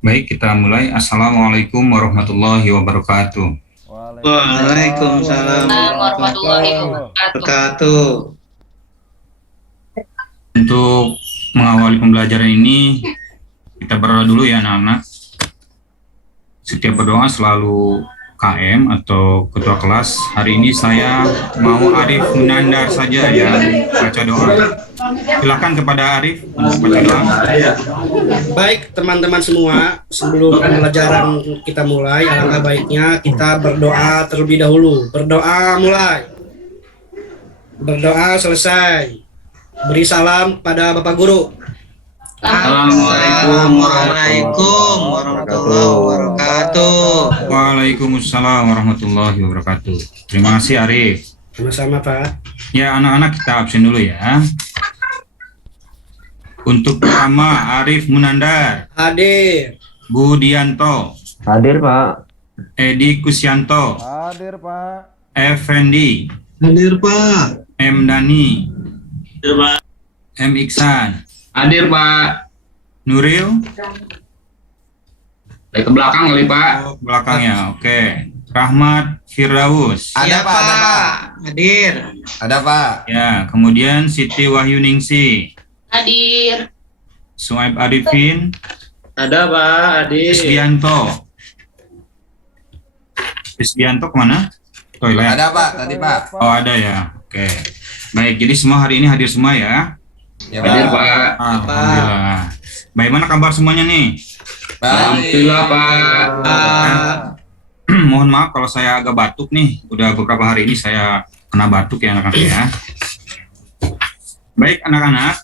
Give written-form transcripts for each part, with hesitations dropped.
Baik, kita mulai. Assalamualaikum warahmatullahi wabarakatuh. Waalaikumsalam Warahmatullahi warahmatullahi wabarakatuh. wabarakatuh. Untuk mengawali pembelajaran ini, kita berdoa dulu ya anak-anak. Setiap berdoa selalu KM atau ketua kelas. Hari ini saya mau Arif Munandar saja yang baca doa. Silakan kepada Arif untuk baca doa. Baik teman-teman semua, sebelum pembelajaran kita mulai, alangkah baiknya kita berdoa terlebih dahulu. Berdoa mulai. Berdoa selesai. Beri salam pada Bapak Guru. Assalamualaikum warahmatullahi wabarakatuh. Waalaikumsalam warahmatullahi wabarakatuh. Terima kasih Arif. Sama-sama Pak. Ya anak-anak, kita absen dulu ya. Untuk pertama Arif Munandar, Hadir. Budianto, Hadir, Pak. Edi Kusyanto, Hadir, Pak. Effendi, Hadir Pak. M Dani, Hadir Pak. M Iksan, Hadir Pak. Nuril, Ke belakang kali Pak. belakangnya, oke. Rahmat Firdaus, Ada Pak. Hadir. Ada, Pak. ya. Kemudian Siti Wahyuningsi, Hadir. Suaib Arifin, Ada Pak. Hadir. Isbianto. Isbianto kemana? Toilet. Ada, Pak. Tadi, Pak. Oh ada ya, oke. Baik, jadi semua hari ini hadir semua ya. Ya, Hadir Pak. Pak. Alhamdulillah. Bagaimana kabar semuanya nih? Alhamdulillah Pak. Mohon maaf kalau saya agak batuk nih. Udah beberapa hari ini saya kena batuk ya anak-anak ya. Baik anak-anak,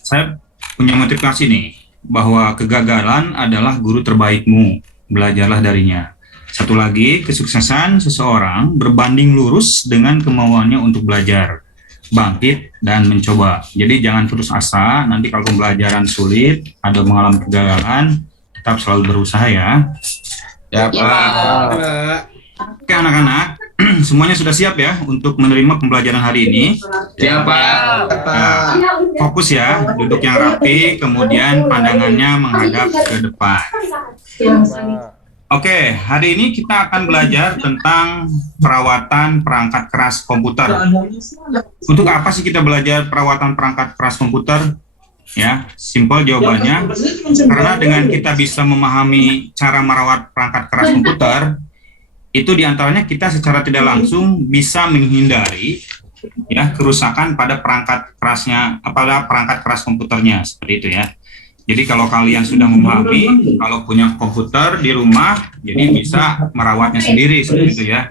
saya punya motivasi nih bahwa kegagalan adalah guru terbaikmu. Belajarlah darinya. Satu lagi, kesuksesan seseorang berbanding lurus dengan kemauannya untuk belajar, bangkit dan mencoba. Jadi jangan putus asa. Nanti kalau pembelajaran sulit, ada mengalami kegagalan, tetap selalu berusaha ya. Ya, Ya, Pak. Pak. Oke anak-anak, semuanya sudah siap ya untuk menerima pembelajaran hari ini. Siapa? Pak. Fokus ya, duduk yang rapi, kemudian pandangannya menghadap ke depan. Oke, hari ini kita akan belajar tentang perawatan perangkat keras komputer. Untuk apa sih kita belajar perawatan perangkat keras komputer? Ya, simpel jawabannya. Karena dengan kita bisa memahami cara merawat perangkat keras komputer, itu diantaranya kita secara tidak langsung bisa menghindari ya kerusakan pada perangkat kerasnya, pada perangkat keras komputernya seperti itu ya. Jadi kalau kalian sudah memahami, kalau punya komputer di rumah, jadi bisa merawatnya sendiri seperti itu ya.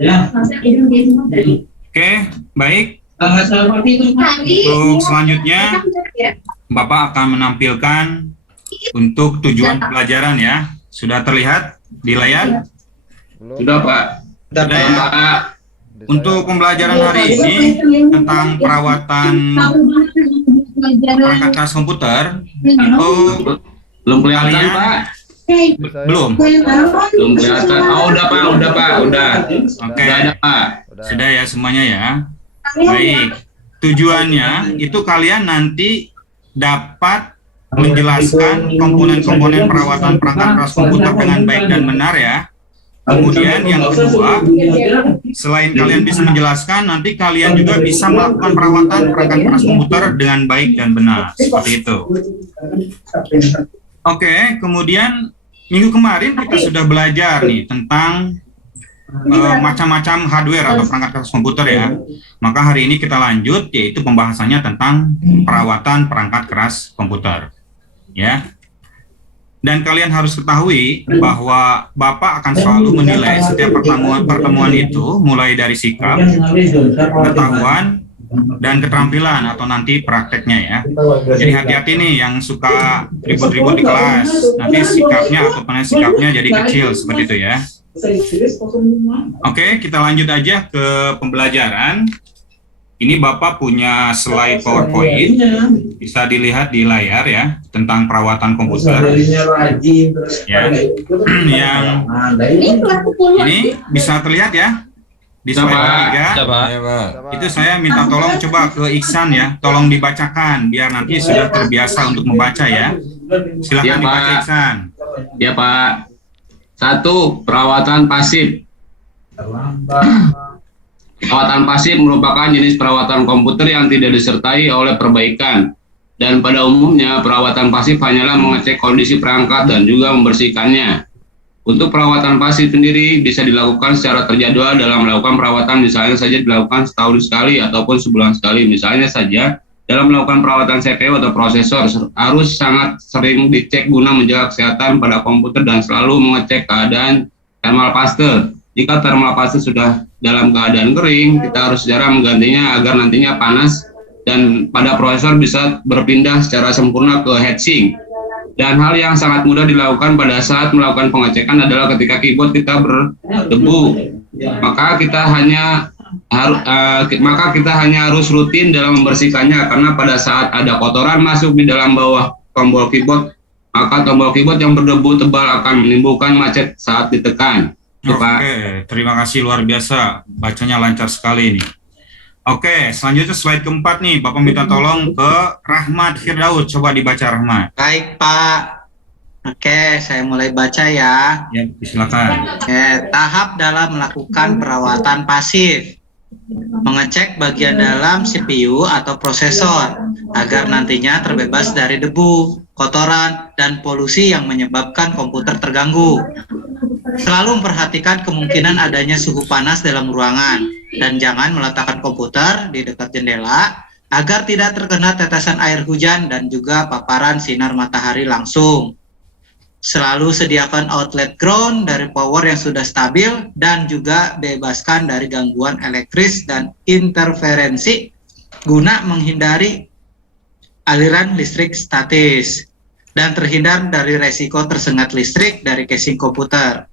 Oke, baik. Untuk selanjutnya, Bapak akan menampilkan untuk tujuan pelajaran ya. Sudah terlihat di layar? Belum. Sudah Pak. Sudah Sudah ya. Pak. Untuk pembelajaran hari ini tentang perawatan perangkat keras komputer, itu Belum kelihatan Kalian- Pak. belum. Belum kelihatan. Oh udah Pak. Udah Pak. Udah. Oke, Udah ada Pak. Udah. sudah ya semuanya ya. Baik, tujuannya itu kalian nanti dapat menjelaskan komponen-komponen perawatan perangkat keras komputer dengan baik dan benar ya. Kemudian yang kedua, selain kalian bisa menjelaskan, nanti kalian juga bisa melakukan perawatan perangkat keras komputer dengan baik dan benar. Seperti itu. Oke, kemudian minggu kemarin kita sudah belajar nih tentang macam-macam hardware atau perangkat keras komputer ya. Maka hari ini kita lanjut, yaitu pembahasannya tentang perawatan perangkat keras komputer. Ya. Dan kalian harus ketahui bahwa Bapak akan selalu menilai setiap pertemuan itu mulai dari sikap, pengetahuan, dan keterampilan atau nanti prakteknya ya. Jadi hati-hati nih yang suka ribut-ribut di kelas. Nanti sikapnya atau sikapnya jadi kecil seperti itu ya. Oke, kita lanjut aja ke pembelajaran. Ini Bapak punya slide PowerPoint, bisa dilihat di layar ya, tentang perawatan komputer. Ya, yang ini bisa terlihat ya, di slide ketiga. Ya, Pak. Itu saya minta tolong coba ke Iksan ya, tolong dibacakan, biar nanti sudah terbiasa untuk membaca ya. Silakan Ya, Pak. dibaca Iksan. Ya Pak. 1. Perawatan pasif. Perawatan pasif merupakan jenis perawatan komputer yang tidak disertai oleh perbaikan. Dan pada umumnya perawatan pasif hanyalah mengecek kondisi perangkat dan juga membersihkannya. Untuk perawatan pasif sendiri bisa dilakukan secara terjadwal dalam melakukan perawatan, misalnya saja dilakukan setahun sekali ataupun sebulan sekali. Misalnya saja dalam melakukan perawatan CPU atau prosesor harus sangat sering dicek guna menjaga kesehatan pada komputer dan selalu mengecek keadaan thermal paste. Jika thermal paste sudah dalam keadaan kering, kita harus segera menggantinya agar nantinya panas dan pada prosesor bisa berpindah secara sempurna ke heatsink. Dan hal yang sangat mudah dilakukan pada saat melakukan pengecekan adalah ketika keyboard kita berdebu, maka kita hanya harus rutin dalam membersihkannya, karena pada saat ada kotoran masuk di dalam bawah tombol keyboard, maka tombol keyboard yang berdebu tebal akan menimbulkan macet saat ditekan. Oke, terima kasih, luar biasa, bacanya lancar sekali nih. Oke, selanjutnya slide keempat nih, Bapak minta tolong ke Rahmat Firdaus, coba dibaca Rahmat. Baik Pak. Oke, saya mulai baca ya. Ya, silakan. Oke, tahap dalam melakukan perawatan pasif. Mengecek bagian dalam CPU atau prosesor agar nantinya terbebas dari debu, kotoran, dan polusi yang menyebabkan komputer terganggu. Selalu memperhatikan kemungkinan adanya suhu panas dalam ruangan dan jangan meletakkan komputer di dekat jendela agar tidak terkena tetesan air hujan dan juga paparan sinar matahari langsung. Selalu sediakan outlet ground dari power yang sudah stabil dan juga bebaskan dari gangguan elektris dan interferensi guna menghindari aliran listrik statis dan terhindar dari resiko tersengat listrik dari casing komputer.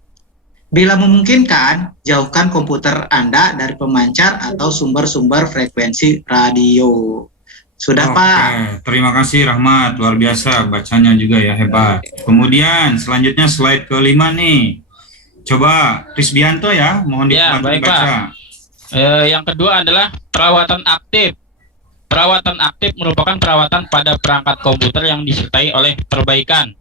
Bila memungkinkan, jauhkan komputer Anda dari pemancar atau sumber-sumber frekuensi radio. Sudah, Oke, Pak. terima kasih Rahmat, luar biasa, bacanya juga ya, hebat. Kemudian selanjutnya slide kelima nih. Coba Risbianto ya, mohon Ya, dibantu baik, dibaca. Yang kedua adalah perawatan aktif. Perawatan aktif merupakan perawatan pada perangkat komputer yang disertai oleh perbaikan.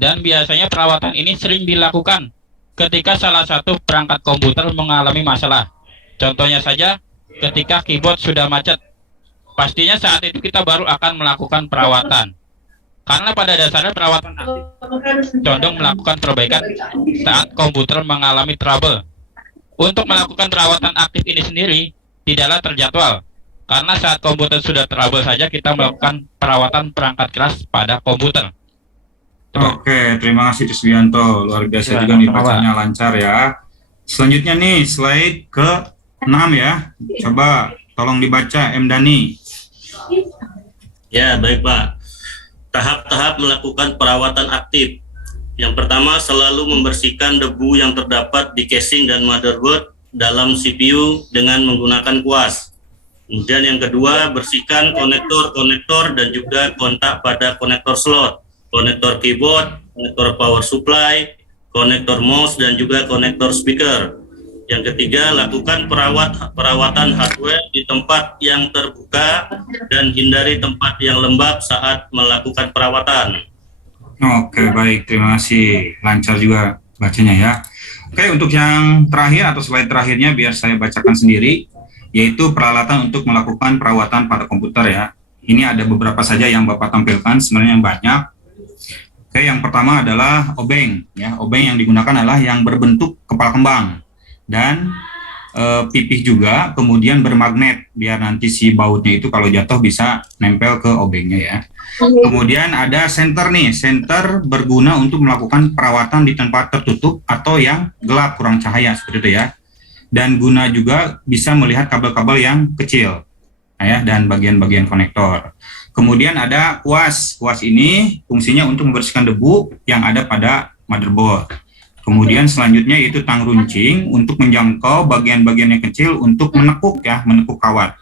Dan biasanya perawatan ini sering dilakukan ketika salah satu perangkat komputer mengalami masalah. Contohnya saja, ketika keyboard sudah macet. Pastinya saat itu kita baru akan melakukan perawatan. Karena pada dasarnya perawatan aktif condong melakukan perbaikan saat komputer mengalami trouble. Untuk melakukan perawatan aktif ini sendiri tidaklah terjadwal. Karena saat komputer sudah trouble saja kita melakukan perawatan perangkat keras pada komputer. Oke, terima kasih Risbianto, luar biasa Ya, juga nih, sama-sama, bacanya lancar ya. Selanjutnya nih slide ke-6 ya. Coba tolong dibaca M. Dani. Ya, baik Pak. Tahap-tahap melakukan perawatan aktif. Yang pertama, selalu membersihkan debu yang terdapat di casing dan motherboard dalam CPU dengan menggunakan kuas. Kemudian yang kedua, bersihkan konektor-konektor dan juga kontak pada konektor slot, konektor keyboard, konektor power supply, konektor mouse, dan juga konektor speaker. Yang ketiga, lakukan perawatan hardware di tempat yang terbuka dan hindari tempat yang lembab saat melakukan perawatan. Oke, baik, terima kasih, lancar juga bacanya ya. Oke, untuk yang terakhir atau slide terakhirnya biar saya bacakan sendiri, yaitu peralatan untuk melakukan perawatan pada komputer ya. Ini ada beberapa saja yang Bapak tampilkan, sebenarnya banyak. Oke, yang pertama adalah obeng ya. Obeng yang digunakan adalah yang berbentuk kepala kembang dan pipih juga, kemudian bermagnet biar nanti si bautnya itu kalau jatuh bisa nempel ke obengnya ya. Kemudian ada senter nih, senter berguna untuk melakukan perawatan di tempat tertutup atau yang gelap kurang cahaya seperti itu ya. Dan guna juga bisa melihat kabel-kabel yang kecil ya, dan bagian-bagian konektor. Kemudian ada kuas. Kuas ini fungsinya untuk membersihkan debu yang ada pada motherboard. Kemudian selanjutnya yaitu tang runcing untuk menjangkau bagian-bagian yang kecil untuk menekuk ya, menekuk kawat.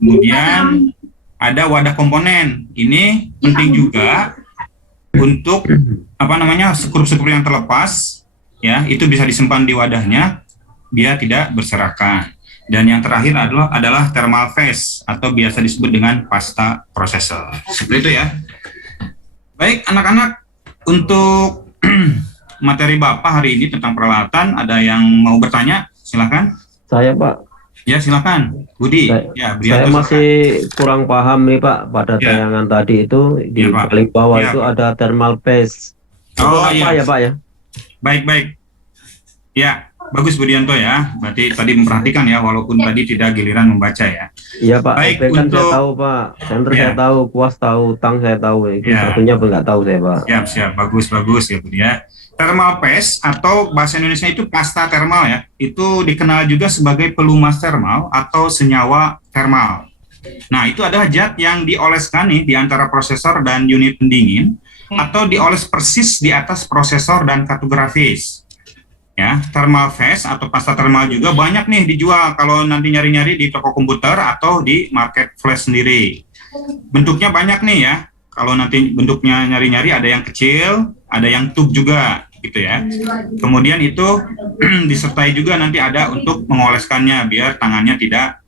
Kemudian ada wadah komponen. Ini penting juga untuk skrup-skrup yang terlepas ya, itu bisa disimpan di wadahnya biar tidak berserakan. Dan yang terakhir adalah thermal phase atau biasa disebut dengan pasta prosesor. Seperti itu ya. Baik anak-anak, untuk materi Bapak hari ini tentang peralatan. Ada yang mau bertanya? Silakan. Saya Pak, Ya, silakan. Budi. saya Brianto, masih kurang paham nih Pak pada Ya. tayangan tadi itu di Ya, Pak. paling bawah Ya, itu Pak. ada thermal paste. Itu Oh, apa iya. ya Pak ya? Baik. Ya, bagus Budianto ya. Berarti tadi memperhatikan ya, walaupun tadi tidak giliran membaca ya. Iya Pak, Baik, EP kan saya untuk- tahu Pak, senter Ya. saya tahu, kuas tahu, tang saya tahu, itu Ya. satunya nggak tahu saya Pak. Siap. Bagus ya Budi ya. Thermal paste atau bahasa Indonesia itu pasta termal ya. Itu dikenal juga sebagai pelumas termal atau senyawa termal. Nah, itu adalah zat yang dioleskan nih di antara prosesor dan unit pendingin atau dioles persis di atas prosesor dan kartu grafis. Ya, thermal paste atau pasta termal juga banyak nih dijual kalau nanti nyari-nyari di toko komputer atau di market flash sendiri. Bentuknya banyak nih ya. Kalau nanti bentuknya nyari-nyari ada yang kecil, ada yang tube juga gitu ya. Kemudian itu disertai juga nanti ada untuk mengoleskannya biar tangannya tidak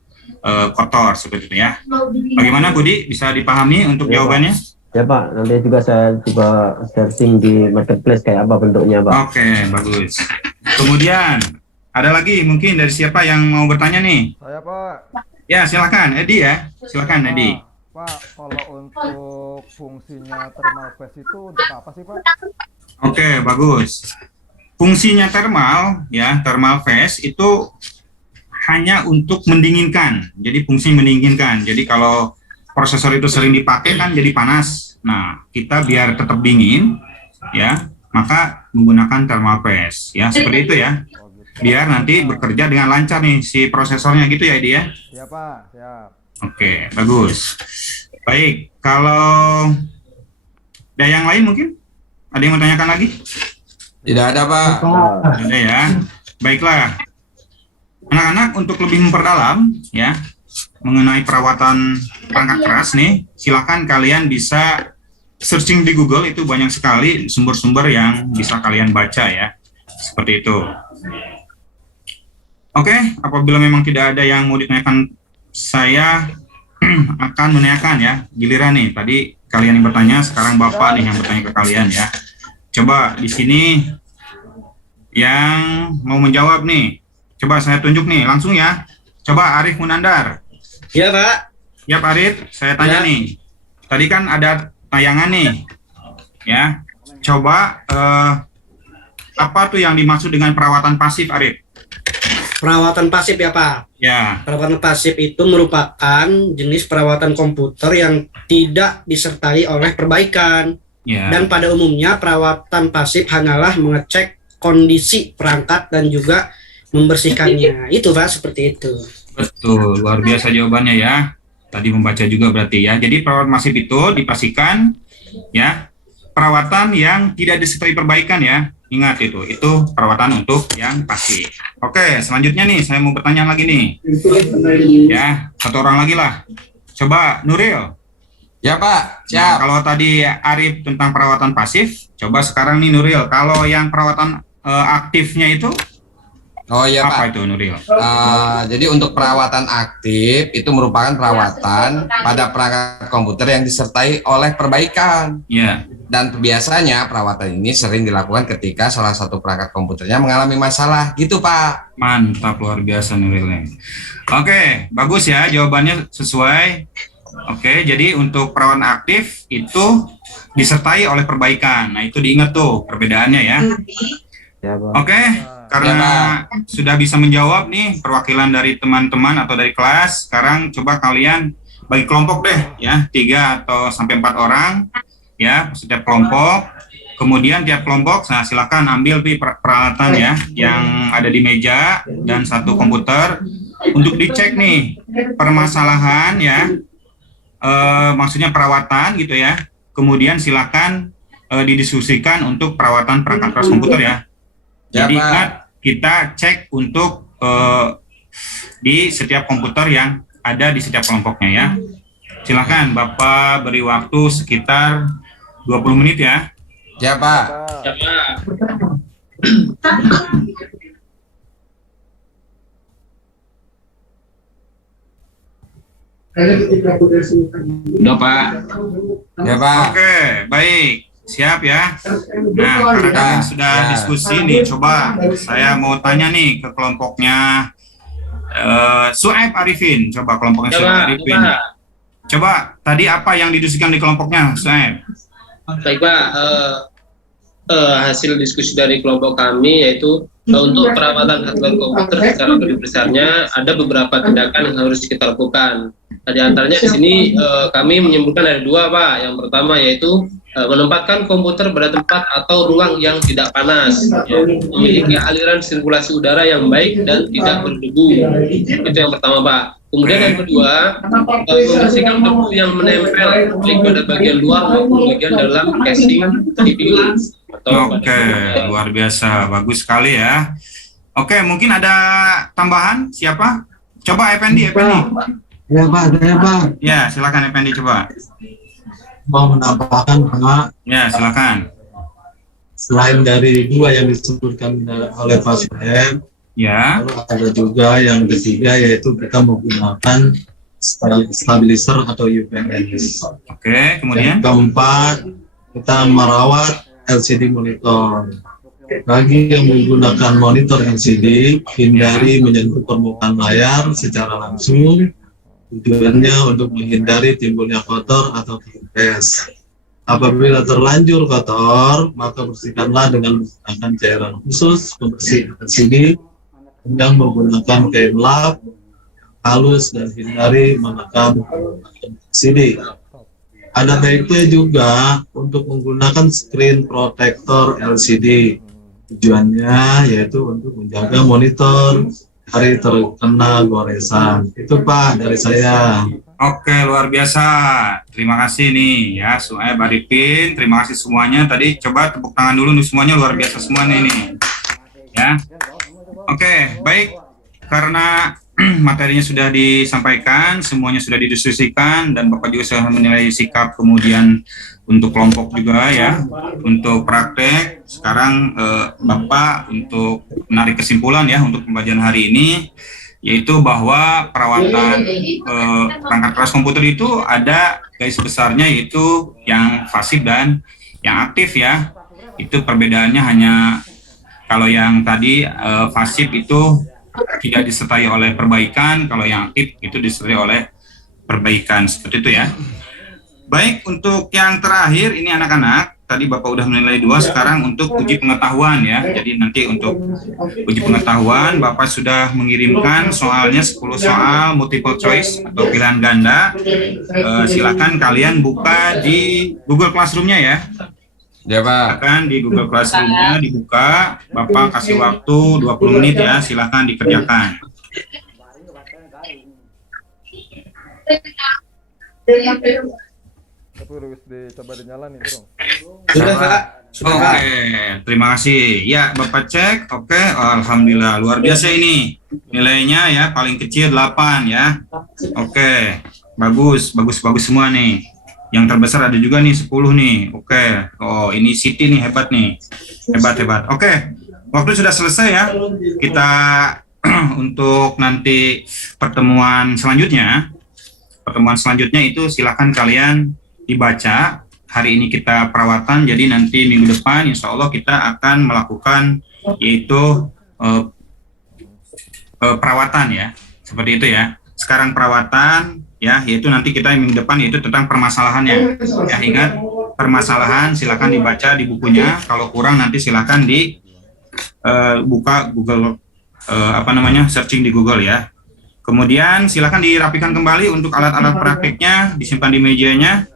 kotor seperti itu ya. Bagaimana Budi? Bisa dipahami untuk Ya, jawabannya? Ya Pak, nanti juga saya coba searching di marketplace kayak apa bentuknya Pak. Oke, bagus. Kemudian ada lagi mungkin dari siapa yang mau bertanya nih? Saya Pak. Ya, silakan Edi ya. Silakan Edi. Pak, kalau untuk fungsinya thermal paste itu untuk apa sih Pak? Oke, bagus. Fungsinya thermal ya, thermal phase itu hanya untuk mendinginkan. Jadi fungsi mendinginkan. Jadi kalau prosesor itu sering dipakai kan jadi panas. Nah, kita biar tetap dingin ya, maka menggunakan thermal phase ya, seperti itu ya. Oh gitu. Biar nanti bekerja dengan lancar nih si prosesornya gitu ya, Edi ya. Ya Pak, siap. Oke, bagus. Baik, kalau ada yang lain mungkin? Ada yang mau tanyakan lagi? Tidak ada Pak. Ada ya. Baiklah. Anak-anak untuk lebih memperdalam ya mengenai perawatan perangkat keras nih, silakan kalian bisa searching di Google, itu banyak sekali sumber-sumber yang bisa kalian baca ya. Seperti itu. Oke, apabila memang tidak ada yang mau ditanyakan, saya akan menanyakan ya. Giliran nih, tadi kalian yang bertanya, sekarang Bapak nih yang bertanya ke kalian ya. Coba di sini yang mau menjawab nih. Coba saya tunjuk nih, langsung ya. Coba Arif Munandar. Ya Pak. Ya Pak Arif, saya tanya Ya. nih. Tadi kan ada tayangan nih. Ya. Coba apa tuh yang dimaksud dengan perawatan pasif, Arif? Perawatan pasif ya Pak. Ya. Perawatan pasif itu merupakan jenis perawatan komputer yang tidak disertai oleh perbaikan. Ya. Dan pada umumnya perawatan pasif hanyalah mengecek kondisi perangkat dan juga membersihkannya. Itu Pak, seperti itu. Betul, luar biasa jawabannya ya. Tadi membaca juga berarti ya. Jadi perawatan pasif itu dipastikan ya, perawatan yang tidak disertai perbaikan ya. Ingat itu perawatan untuk yang pasif. Oke, selanjutnya nih saya mau bertanya lagi nih. Ya, satu orang lagi lah. Coba Nuril. Ya Pak, Nah, siap. kalau tadi Arif tentang perawatan pasif, coba sekarang nih Nuril. Kalau yang perawatan aktifnya itu Oh iya apa Pak. itu Nuril? Jadi untuk perawatan aktif itu merupakan perawatan pada perangkat komputer yang disertai oleh perbaikan. Ya, Dan biasanya perawatan ini sering dilakukan ketika salah satu perangkat komputernya mengalami masalah, gitu Pak. mantap luar biasa Nurilnya. Oke, bagus ya jawabannya sesuai. Oke, jadi untuk perawatan aktif itu disertai oleh perbaikan. Nah, itu diingat tuh perbedaannya ya. Ya Pak. Oke, karena sudah bisa menjawab nih perwakilan dari teman-teman atau dari kelas, sekarang coba kalian bagi kelompok deh ya, 3 atau sampai 4 orang ya, setiap kelompok. Kemudian tiap kelompok, nah silakan ambil nih peralatan ya yang ada di meja dan satu komputer untuk dicek nih permasalahan ya, maksudnya perawatan gitu ya. Kemudian silakan didiskusikan untuk perawatan perangkat keras komputer ya. Ya, Jadi Pak. ingat kita cek untuk di setiap komputer yang ada di setiap kelompoknya ya. Silakan Bapak beri waktu sekitar 20 menit ya. Ya Pak. Udah Pak. Ya Pak. Oke, baik. Siap ya. Nah, karena kalian sudah diskusi nih, coba saya mau tanya nih ke kelompoknya Su'aib Arifin. Coba kelompoknya Su'aib Arifin. Coba tadi apa yang didiskusikan di kelompoknya, Su'aib? Baik Pak, hasil diskusi dari kelompok kami yaitu untuk perawatan hardware komputer secara lebih besarnya ada beberapa tindakan yang harus kita lakukan. Di antaranya di sini kami menyimpulkan ada dua Pak. Yang pertama yaitu menempatkan komputer pada tempat atau ruang yang tidak panas, ya, memiliki aliran sirkulasi udara yang baik dan tidak berdebu. Itu yang pertama Pak. Kemudian yang kedua, membersihkan debu yang menempel baik pada bagian luar maupun bagian dalam casing CPU. Oke, luar biasa, bagus sekali ya. Oke, mungkin ada tambahan siapa? Coba Effendi. Ya Pak. Ya, silakan Effendi coba. Mau menambahkan Pak. Ya, silakan. Selain dari dua yang disebutkan oleh Pak Su'aib, ya, lalu ada juga yang ketiga yaitu kita menggunakan stabilizer atau UPS. Oke, kemudian? Yang keempat, kita merawat LCD monitor. Bagi yang menggunakan monitor LCD, hindari menyentuh permukaan layar secara langsung. Tujuannya untuk menghindari timbulnya kotor atau kempes. Apabila terlanjur kotor, maka bersihkanlah dengan menggunakan cairan khusus pembersih LCD yang menggunakan kain lap halus dan hindari menekan LCD. Ada baiknya juga untuk menggunakan screen protector LCD. Tujuannya yaitu untuk menjaga monitor dari terkena goresan. Itu Pak dari saya. Oke, luar biasa. Terima kasih nih ya Su'aib Arifin. Terima kasih semuanya. Tadi coba tepuk tangan dulu nih semuanya, luar biasa semuanya ini. Ya. Oke, baik. Karena materinya sudah disampaikan, semuanya sudah didiskusikan, dan Bapak juga sudah menilai sikap, kemudian untuk kelompok juga ya, untuk praktek. Sekarang Bapak untuk menarik kesimpulan ya untuk pembelajaran hari ini, yaitu bahwa perawatan perangkat keras komputer itu ada garis besarnya yaitu yang pasif dan yang aktif ya. Itu perbedaannya hanya kalau yang tadi pasif itu tidak disertai oleh perbaikan, kalau yang aktif itu disertai oleh perbaikan, seperti itu ya. Baik, untuk yang terakhir ini anak-anak, tadi Bapak udah menilai 2, sekarang untuk uji pengetahuan ya. Jadi nanti untuk uji pengetahuan Bapak sudah mengirimkan soalnya 10 soal multiple choice atau pilihan ganda. Silakan kalian buka di Google Classroom-nya ya. Ya Pak. Silakan di Google Classroom-nya dibuka, Bapak kasih waktu 20 menit ya, silakan dikerjakan. Tapi udah dicoba dinyalain dong. Sudah Pak. Oke, terima kasih. Ya, Bapak cek. Oke, alhamdulillah luar biasa ini. Nilainya ya paling kecil 8 ya. Oke. Bagus semua nih. Yang terbesar ada juga nih 10 nih. Oke. Oh, ini Siti nih hebat nih. Hebat. Oke. Waktu sudah selesai ya. Kita untuk nanti pertemuan selanjutnya. Pertemuan selanjutnya itu silakan kalian dibaca. Hari ini kita perawatan, jadi nanti minggu depan insya Allah kita akan melakukan yaitu perawatan ya. Seperti itu ya. Sekarang perawatan ya, yaitu nanti kita minggu depan yaitu tentang permasalahannya. Ya, ingat permasalahan silakan dibaca di bukunya. Kalau kurang nanti silakan di buka Google searching di Google ya. Kemudian silakan dirapikan kembali untuk alat-alat prakteknya, disimpan di mejanya.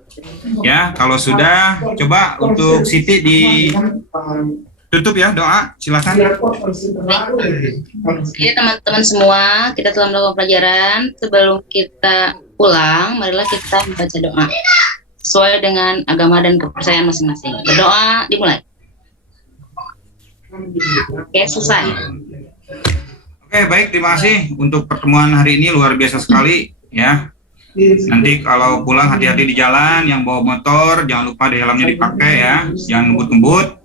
Ya, kalau sudah coba untuk Siti ditutup ya doa, silakan. Oke teman-teman semua, kita telah melakukan pelajaran. Sebelum kita pulang, marilah kita membaca doa sesuai dengan agama dan kepercayaan masing-masing. Berdoa dimulai. Oke, selesai. Oke, baik, terima kasih untuk pertemuan hari ini, luar biasa sekali ya. Nanti kalau pulang hati-hati di jalan, yang bawa motor jangan lupa di helmnya dipakai ya, jangan ngebut-ngebut.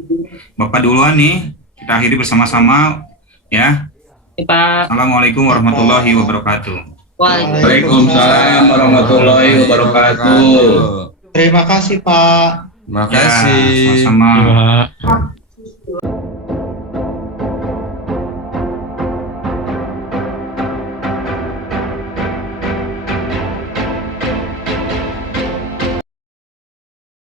Bapak duluan nih, kita akhiri bersama-sama ya. Assalamualaikum warahmatullahi wabarakatuh. Waalaikumsalam warahmatullahi wabarakatuh. Terima kasih Pak. Terima kasih. Sama-sama.